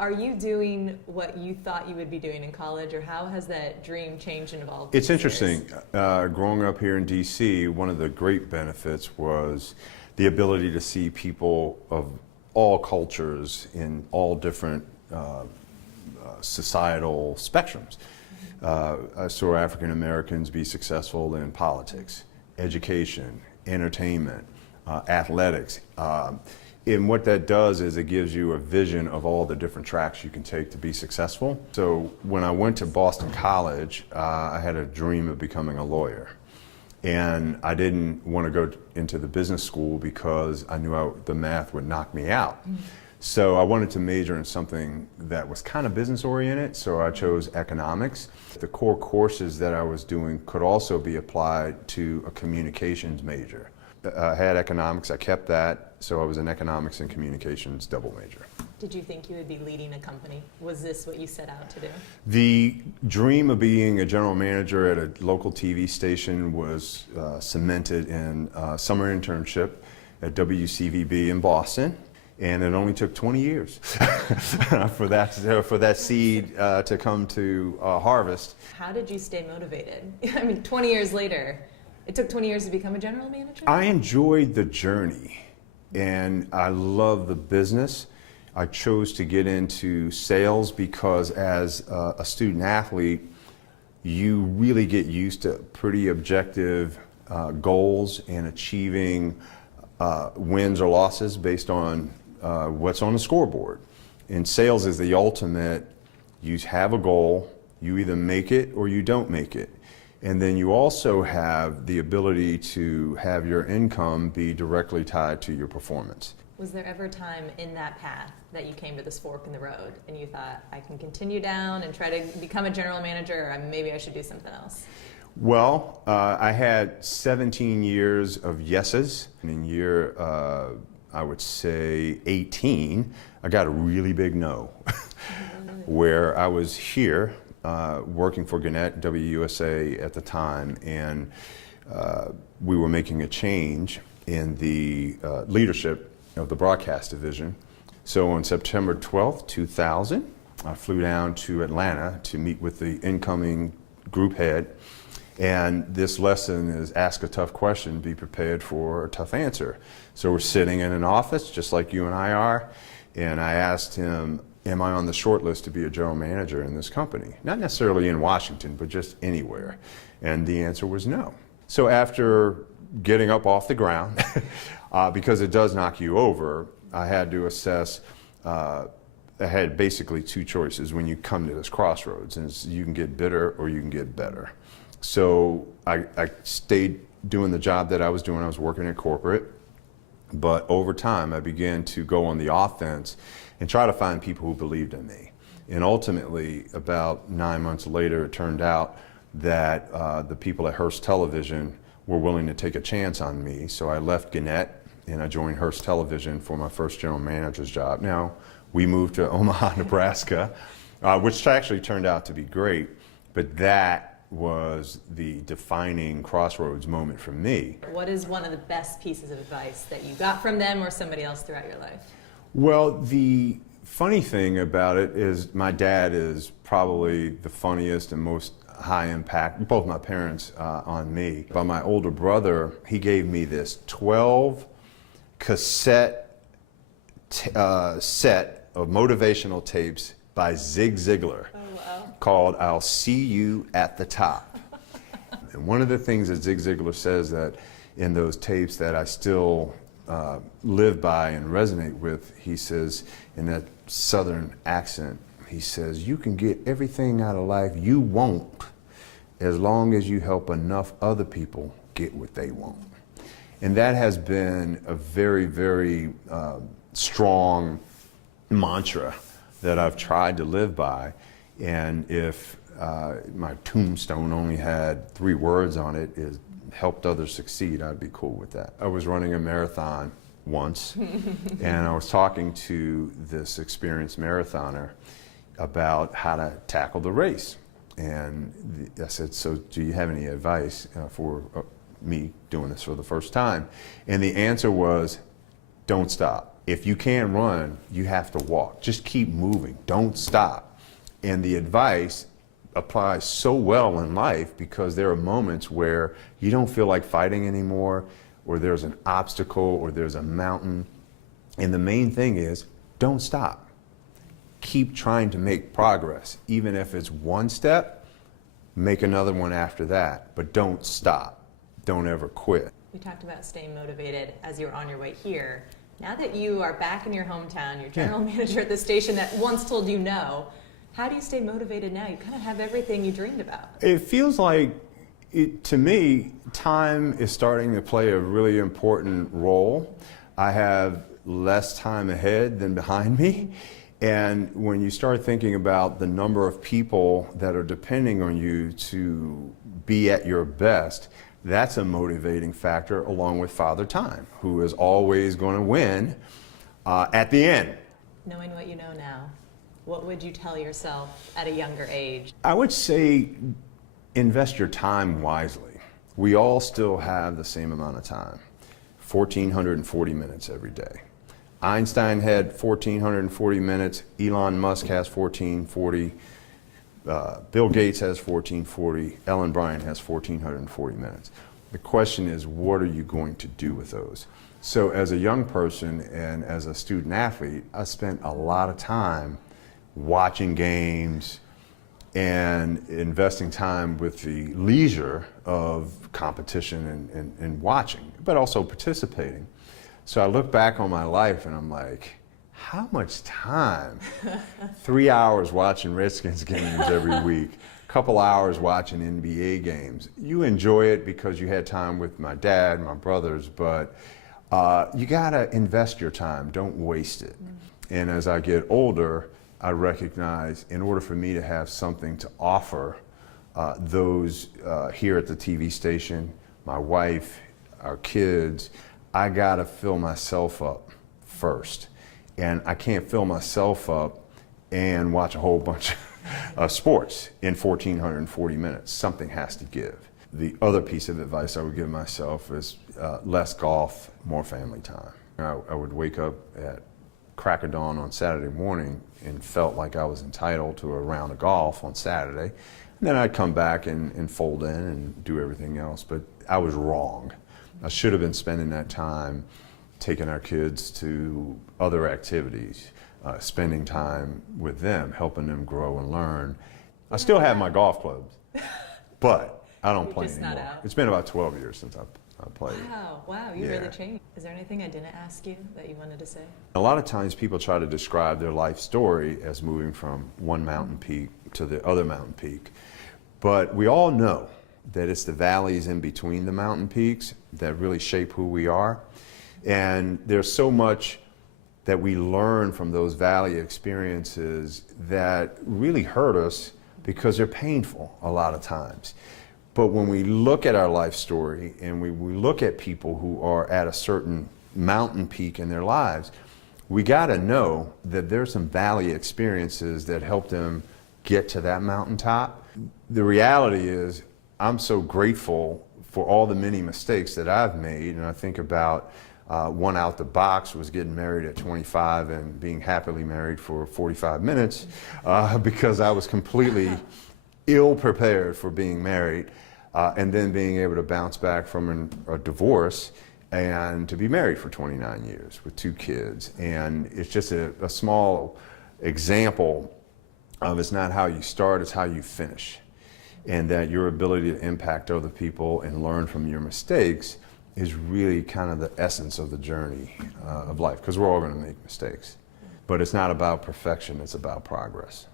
Are you doing what you thought you would be doing in college, or how has that dream changed and evolved? It's interesting. Growing up here in D.C., one of the great benefits was the ability to see people of all cultures in all different societal spectrums. I saw African Americans be successful in politics, education, entertainment, athletics. And what that does is it gives you a vision of all the different tracks you can take to be successful. So when I went to Boston College, I had a dream of becoming a lawyer. And I didn't want to go into the business school because I knew the math would knock me out. So I wanted to major in something that was kind of business oriented, so I chose economics. The core courses that I was doing could also be applied to a communications major. I had economics, I kept that, so I was an economics and communications double major. Did you think you would be leading a company? Was this what you set out to do? The dream of being a general manager at a local TV station was cemented in a summer internship at WCVB in Boston. And it only took 20 years for that seed to come to harvest. How did you stay motivated? I mean, 20 years later, it took 20 years to become a general manager? I enjoyed the journey, and I love the business. I chose to get into sales because as a student athlete, you really get used to pretty objective goals and achieving wins or losses based on what's on the scoreboard. And sales is the ultimate. You have a goal, you either make it or you don't make it. And then you also have the ability to have your income be directly tied to your performance. Was there ever a time in that path that you came to this fork in the road and you thought, I can continue down and try to become a general manager, or maybe I should do something else? Well, I had 17 years of yeses. And in year, I would say 18, I got a really big no, where I was here working for Gannett WUSA at the time, and we were making a change in the leadership of the broadcast division. So on September 12th, 2000, I flew down to Atlanta to meet with the incoming group head. And this lesson is ask a tough question, be prepared for a tough answer. So we're sitting in an office, just like you and I are, and I asked him, am I on the short list to be a general manager in this company? Not necessarily in Washington, but just anywhere. And the answer was no. So after getting up off the ground, because it does knock you over, I had to assess, I had basically two choices when you come to this crossroads, and you can get bitter or you can get better. So I stayed doing the job that I was doing. I was working in corporate, but over time I began to go on the offense and try to find people who believed in me. And ultimately, about 9 months later, it turned out that the people at Hearst Television were willing to take a chance on me. So I left Gannett and I joined Hearst Television for my first general manager's job. Now, we moved to Omaha, Nebraska, which actually turned out to be great, but that was the defining crossroads moment for me. What is one of the best pieces of advice that you got from them or somebody else throughout your life? Well, the funny thing about it is my dad is probably the funniest and most high impact, both my parents on me. But my older brother, he gave me this 12 cassette set of motivational tapes by Zig Ziglar. Called I'll See You at the Top. And one of the things that Zig Ziglar says that in those tapes that I still live by and resonate with, he says in that southern accent, he says, you can get everything out of life you want as long as you help enough other people get what they want. And that has been a very, very strong mantra that I've tried to live by. And if my tombstone only had 3 words on it, is helped others succeed, I'd be cool with that. I was running a marathon once, and I was talking to this experienced marathoner about how to tackle the race. And I said, so do you have any advice for me doing this for the first time? And the answer was, don't stop. If you can't run, you have to walk. Just keep moving. Don't stop. And the advice applies so well in life because there are moments where you don't feel like fighting anymore, or there's an obstacle, or there's a mountain. And the main thing is, don't stop. Keep trying to make progress. Even if it's one step, make another one after that. But don't stop. Don't ever quit. We talked about staying motivated as you were on your way here. Now that you are back in your hometown, you're general manager at the station that once told you no, how do you stay motivated now? You kind of have everything you dreamed about. It feels like, to me, time is starting to play a really important role. I have less time ahead than behind me. And when you start thinking about the number of people that are depending on you to be at your best, that's a motivating factor, along with Father Time, who is always going to win at the end. Knowing what you know now, what would you tell yourself at a younger age? I would say invest your time wisely. We all still have the same amount of time, 1,440 minutes every day. Einstein had 1,440 minutes, Elon Musk has 1,440, Bill Gates has 1,440, Ellen Bryant has 1,440 minutes. The question is, what are you going to do with those? So as a young person and as a student athlete, I spent a lot of time watching games and investing time with the leisure of competition and watching, but also participating. So I look back on my life and I'm like, how much time? 3 hours watching Redskins games every week, a couple hours watching NBA games. You enjoy it because you had time with my dad, my brothers, but you gotta invest your time, don't waste it. And as I get older, I recognize in order for me to have something to offer those here at the TV station, my wife, our kids, I gotta fill myself up first. And I can't fill myself up and watch a whole bunch of sports in 1,440 minutes. Something has to give. The other piece of advice I would give myself is less golf, more family time. I would wake up at crack of dawn on Saturday morning and felt like I was entitled to a round of golf on Saturday. And then I'd come back and fold in and do everything else. But I was wrong. I should have been spending that time taking our kids to other activities, spending time with them, helping them grow and learn. I still have my golf clubs, but I don't play anymore. It's been about 12 years since I played. Wow, you really changed. Is there anything I didn't ask you that you wanted to say? A lot of times people try to describe their life story as moving from one mountain peak to the other mountain peak. But we all know that it's the valleys in between the mountain peaks that really shape who we are. And there's so much that we learn from those valley experiences that really hurt us because they're painful a lot of times. But when we look at our life story and we look at people who are at a certain mountain peak in their lives, we gotta know that there's some valley experiences that help them get to that mountaintop. The reality is, I'm so grateful for all the many mistakes that I've made, and I think about one out the box was getting married at 25 and being happily married for 45 minutes because I was completely ill prepared for being married, and then being able to bounce back from a divorce and to be married for 29 years with 2 kids. And it's just a small example of it's not how you start, it's how you finish. And that your ability to impact other people and learn from your mistakes is really kind of the essence of the journey of life, because we're all going to make mistakes. But it's not about perfection, it's about progress.